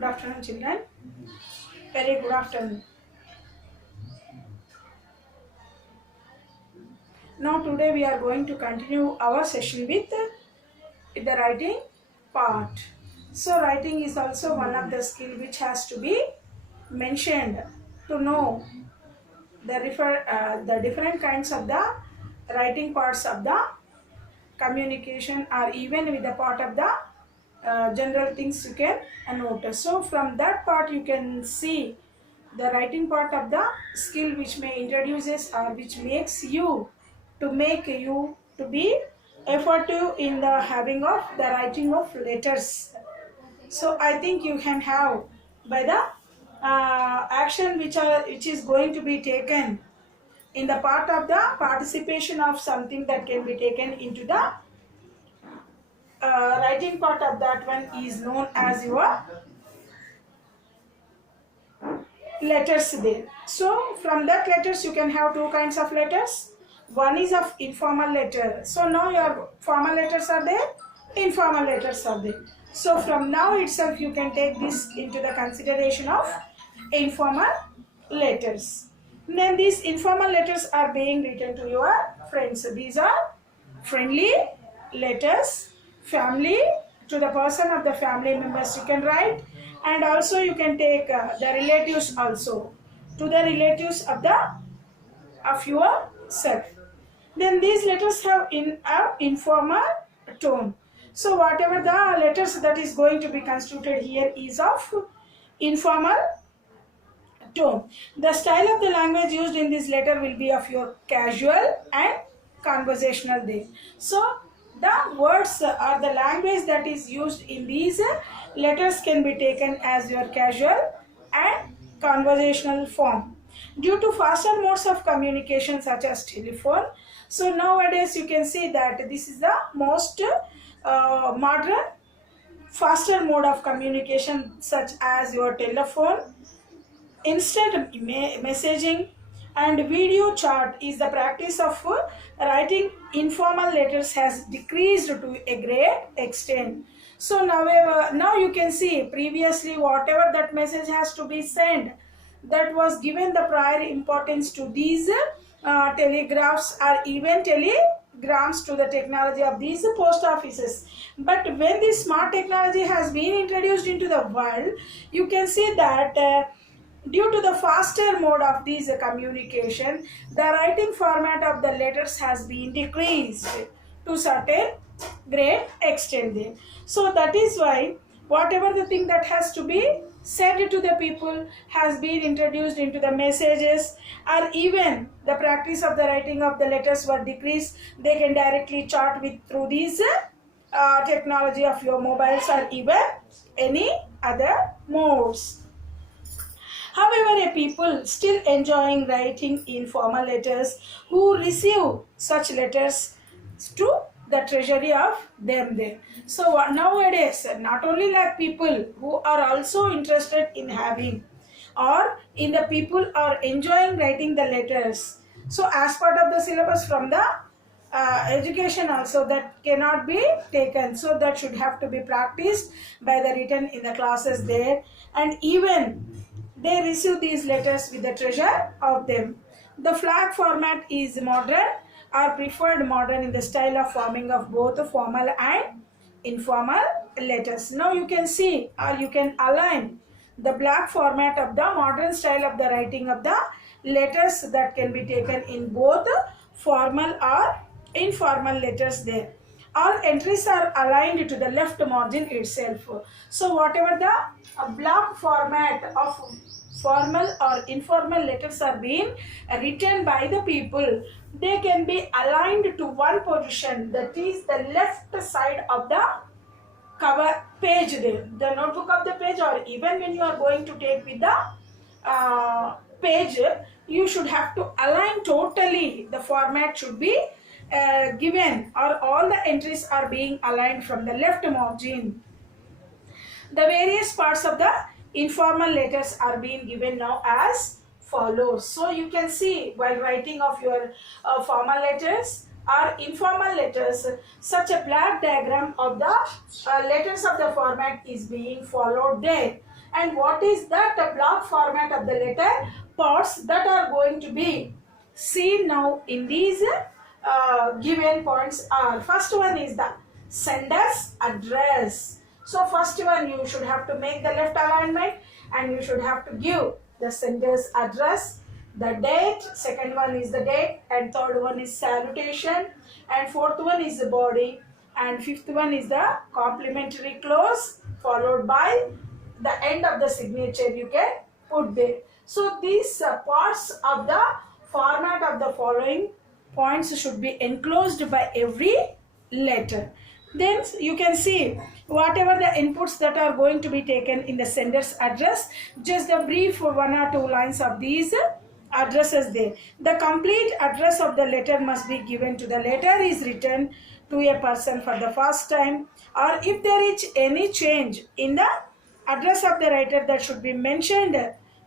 Good afternoon, children. Very good afternoon. Now, today we are going to continue our session with the writing part. So, writing is also one of the skill which has to be mentioned to know the different kinds of the writing parts of the communication, or even with the part of the general things you can notice. So from that part you can see the writing part of the skill which may introduces or which makes you to make you to be effective in the having of the writing of letters. So I think you can have by the action which is going to be taken in the part of the participation of something that can be taken into the writing part of that one is known as your letters there. So from that letters you can have two kinds of letters. One is of informal letter. So now your formal letters are there, informal letters are there. So from now itself you can take this into the consideration of informal letters. Then these informal letters are being written to your friends. These are friendly letters, family, to the person of the family members you can write, and also you can take the relatives also, to the relatives of the of yourself. Then these letters have in a informal tone. So whatever the letters that is going to be constituted here is of informal tone. The style of the language used in this letter will be of your casual and conversational day. So the words or the language that is used in these letters can be taken as your casual and conversational form. Due to faster modes of communication such as telephone, so nowadays you can see that this is the most modern faster mode of communication, such as your telephone, instant messaging, and video chat. Is the practice of writing informal letters has decreased to a great extent. So now you can see previously whatever that message has to be sent, that was given the prior importance to these telegraphs or even telegrams, to the technology of these post offices. But when this smart technology has been introduced into the world, you can see that due to the faster mode of these communication, the writing format of the letters has been decreased to certain great extent there. So that is why whatever the thing that has to be said to the people has been introduced into the messages, or even the practice of the writing of the letters were decreased. They can directly chat with through these technology of your mobiles or even any other modes. However, a people still enjoying writing in formal letters who receive such letters to the treasury of them there. So nowadays, not only like people who are also interested in having, or in the people are enjoying writing the letters. So as part of the syllabus from the education also, that cannot be taken. So that should have to be practiced by the written in the classes there, and even they receive these letters with the treasure of them. The flag format is modern or preferred modern in the style of forming of both formal and informal letters. Now you can see, or you can align the black format of the modern style of the writing of the letters that can be taken in both formal or informal letters there. All entries are aligned to the left margin itself. So whatever the block format of formal or informal letters are being written by the people, they can be aligned to one position, that is the left side of the cover page there, the notebook of the page, or even when you are going to take with the page, you should have to align totally. The format should be given, or all the entries are being aligned from the left margin. The various parts of the informal letters are being given now as follows. So you can see while writing of your formal letters or informal letters, such a black diagram of the letters of the format is being followed there. and what is that block format of the letter parts that are going to be seen now in these given points are. First one is the sender's address. So first one, you should have to make the left alignment and you should have to give the sender's address, the date, second one is the date, and third one is salutation, and fourth one is the body, and fifth one is the complimentary clause followed by the end of the signature you can put there. So these parts of the format of the following points should be enclosed by every letter. Then you can see whatever the inputs that are going to be taken in the sender's address, just a brief one or two lines of these addresses there. The complete address of the letter must be given to the letter is written to a person for the first time, or if there is any change in the address of the writer, that should be mentioned,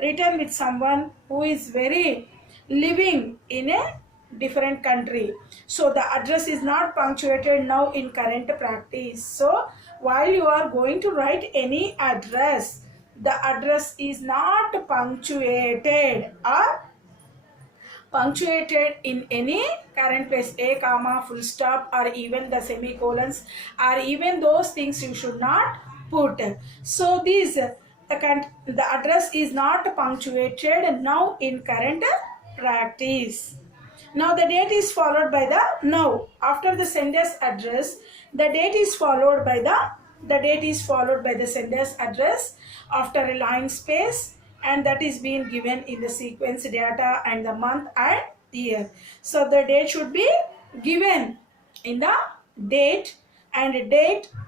written with someone who is very living in a different country. So the address is not punctuated now in current practice. So while you are going to write any address, the address is not punctuated or punctuated in any current place, a comma, full stop, or even the semicolons, or even those things you should not put. So these the address is not punctuated now in current practice. Now the date is followed by the now. After the sender's address, the date is followed by the sender's address after a line space, and that is being given in the sequence data and the month and year. So the date should be given in the date,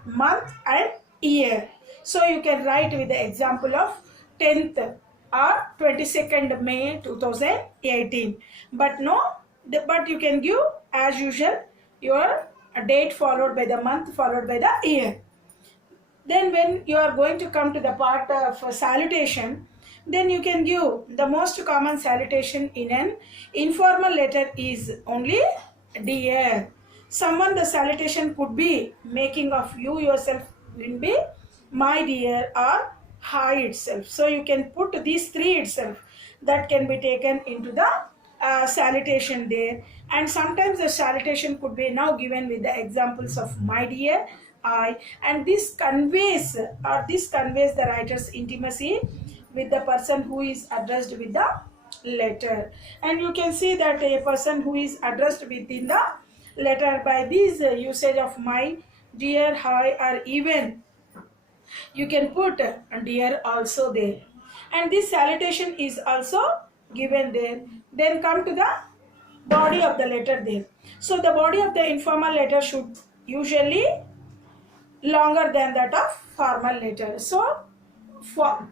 month and year. So you can write with the example of 10th or 22nd May 2018. But you can give as usual your date followed by the month followed by the year. Then when you are going to come to the part of salutation, then you can give the most common salutation in an informal letter is only dear. Someone the salutation could be making of you yourself will be my dear or hi itself. So you can put these three itself that can be taken into the salutation there. And sometimes the salutation could be now given with the examples of my dear, I, and this conveys the writer's intimacy with the person who is addressed with the letter. And you can see that a person who is addressed within the letter by this usage of my dear, hi, or even you can put dear also there, and this salutation is also given there. Then come to the body of the letter there. So the body of the informal letter should usually longer than that of formal letter. So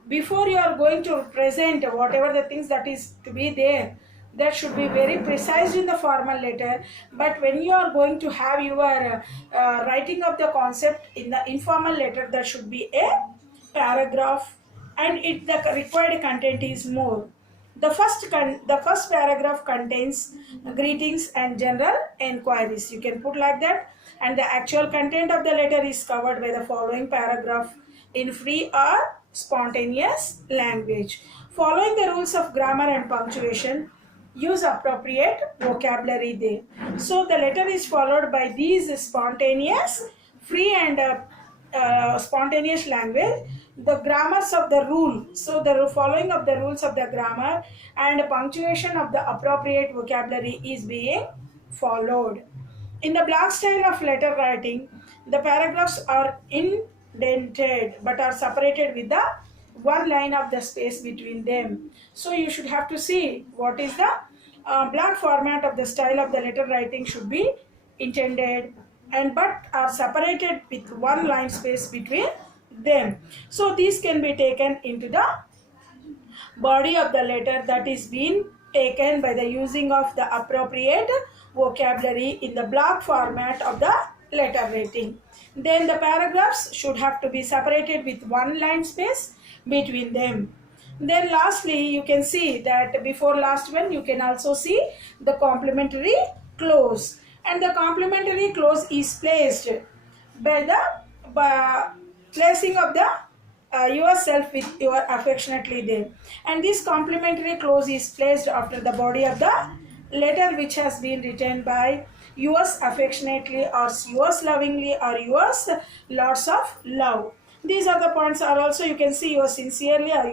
before you are going to present whatever the things that is to be there, that should be very precise in the formal letter. But when you are going to have your writing of the concept in the informal letter, there should be a paragraph, and the required content is more. The first paragraph contains greetings and general enquiries. You can put like that, and the actual content of the letter is covered by the following paragraph in free or spontaneous language. Following the rules of grammar and punctuation, use appropriate vocabulary there. So the letter is followed by these spontaneous, free and spontaneous language, the grammars of the rule. So the following of the rules of the grammar and punctuation of the appropriate vocabulary is being followed. In the block style of letter writing, the paragraphs are indented but are separated with the one line of the space between them. So you should have to see what is the block format of the style of the letter writing should be intended, and but are separated with one line space between them. So these can be taken into the body of the letter that is being taken by the using of the appropriate vocabulary in the block format of the letter writing. Then the paragraphs should have to be separated with one line space between them. Then lastly, you can see that before last one, you can also see the complementary clause, and the complementary clause is placed by the placing of the yourself with your affectionately there. And this complimentary clause is placed after the body of the letter which has been written by yours affectionately or yours lovingly or yours lots of love. These are the points are also you can see your sincerely or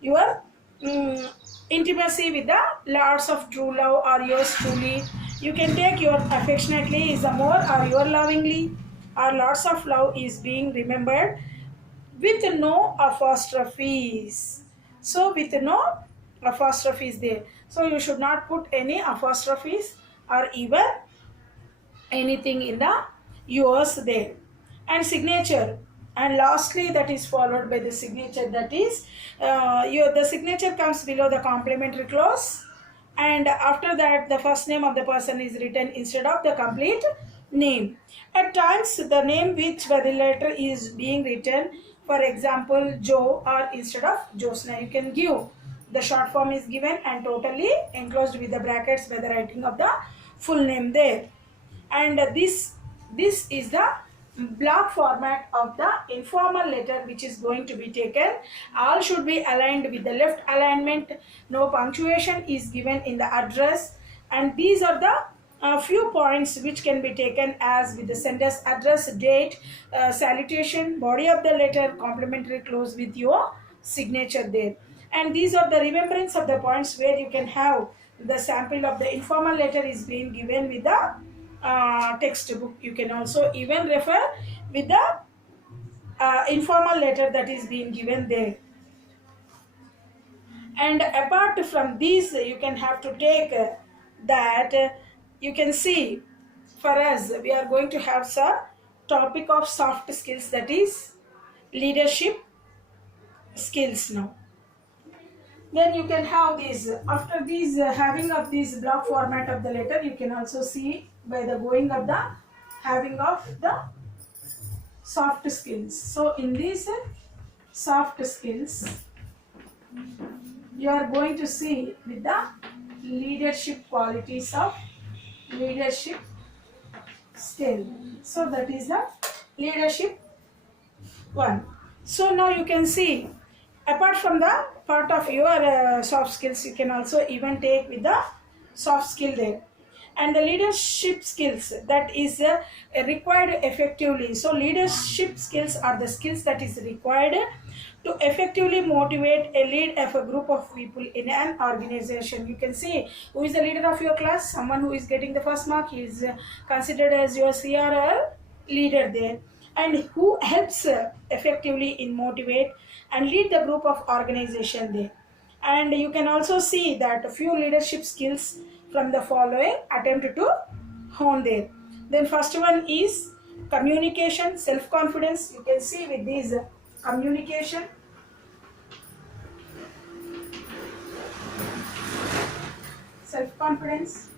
your mm, intimacy with the lots of true love or yours truly. You can take your affectionately is the more or your lovingly or lots of love is being remembered with no apostrophes. So with no apostrophes there. So you should not put any apostrophes or even anything in the yours there. And signature. And lastly, that is followed by the signature. That is, the signature comes below the complementary clause, and after that, the first name of the person is written instead of the complete name. At times, the name which by the letter is being written, for example, Joe, or instead of Josna, you can give the short form is given and totally enclosed with the brackets by the writing of the full name there. And this is the block format of the informal letter which is going to be taken. All should be aligned with the left alignment. No punctuation is given in the address, and these are the few points which can be taken as with the sender's address, date, salutation, body of the letter, complimentary clause with your signature there. And these are the remembrance of the points where you can have the sample of the informal letter is being given with the textbook. You can also even refer with the informal letter that is being given there. And apart from these, you can have to take that you can see for us we are going to have some topic of soft skills, that is leadership skills now. Then you can have these after these having of this block format of the letter, you can also see by the going of the having of the soft skills. So in these soft skills, you are going to see with the leadership qualities of leadership skill. So that is the leadership one. So now you can see apart from the part of your soft skills, you can also even take with the soft skill there. And the leadership skills that is required effectively. So leadership skills are the skills that is required to effectively motivate a lead of a group of people in an organization. You can see who is the leader of your class, someone who is getting the first mark, he is considered as your CRL leader there, and who helps effectively in motivate and lead the group of organization there. And you can also see that a few leadership skills from the following attempt to hone there. Then first one is communication, self-confidence. You can see with these communication, self-confidence,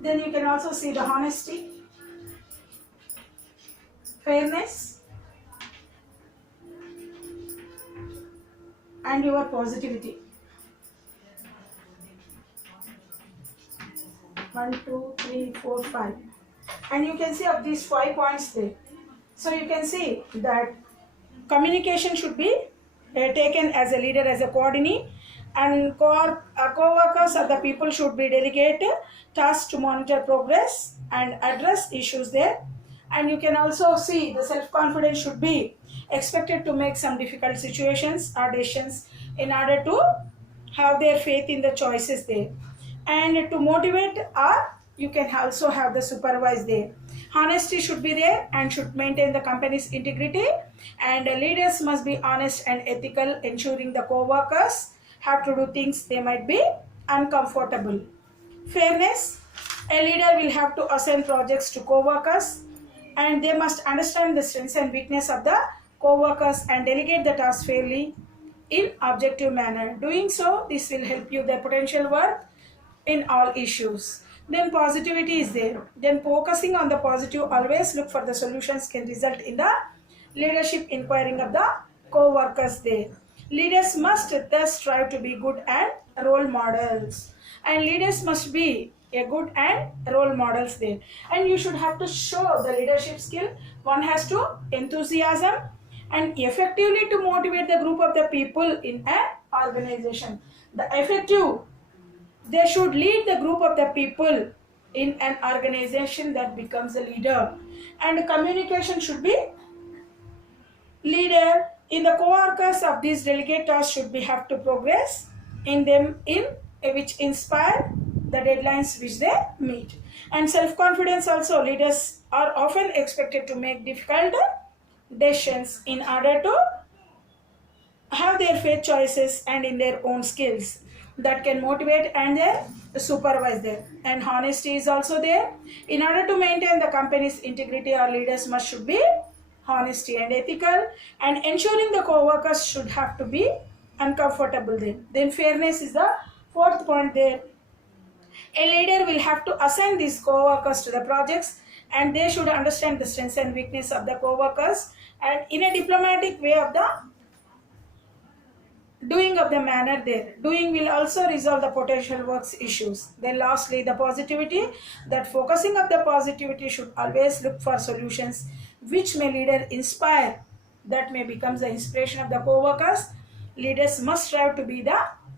then you can also see the honesty, fairness, and your positivity. 1, 2, 3, 4, 5. And you can see of these 5 points there. So you can see that communication should be taken as a leader, as a coordinator, and co-workers or the people should be delegate tasks to monitor progress and address issues there. And you can also see the self-confidence should be expected to make some difficult situations or decisions in order to have their faith in the choices there. And to motivate, or you can also have the supervise there. Honesty should be there and should maintain the company's integrity, and leaders must be honest and ethical, ensuring the co-workers have to do things they might be uncomfortable. Fairness, a leader will have to assign projects to co-workers, and they must understand the strengths and weakness of the co-workers and delegate the task fairly in objective manner. Doing so, this will help you the potential work in all issues. Then positivity is there. Then focusing on the positive, always look for the solutions can result in the leadership inquiring of the co-workers there. Leaders must thus strive to be good and role models. And leaders must be a good and role models there. And you should have to show the leadership skill. One has to enthusiasm and effectively to motivate the group of the people in an organization. The effective, they should lead the group of the people in an organization that becomes a leader. And communication should be leader in the co-workers of these delegate tasks should be have to progress in them in which inspire the deadlines which they meet. And self-confidence also, leaders are often expected to make difficult decisions in order to have their faith choices and in their own skills that can motivate and then supervise them. And honesty is also there. In order to maintain the company's integrity, our leaders must should be honesty and ethical, and ensuring the co-workers should have to be uncomfortable then fairness is the fourth point there. A leader will have to assign these co-workers to the projects, and they should understand the strengths and weakness of the co-workers and in a diplomatic way of the doing of the manner there. Doing will also resolve the potential works issues. Then lastly, the positivity, that focusing of the positivity should always look for solutions which may leader inspire, that may become the inspiration of the co-workers. Leaders must strive to be the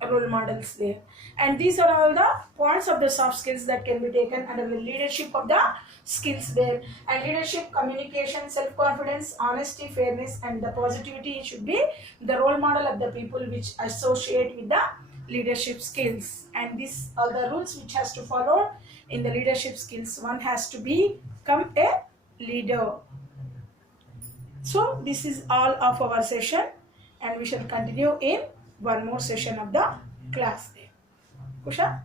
role models there. And these are all the points of the soft skills that can be taken under the leadership of the skills there. And leadership, communication, self-confidence, honesty, fairness, and the positivity should be the role model of the people which associate with the leadership skills. And these are the rules which has to follow in the leadership skills. One has to become a leader. So this is all of our session, and we shall continue in one more session of the class there. Kusha?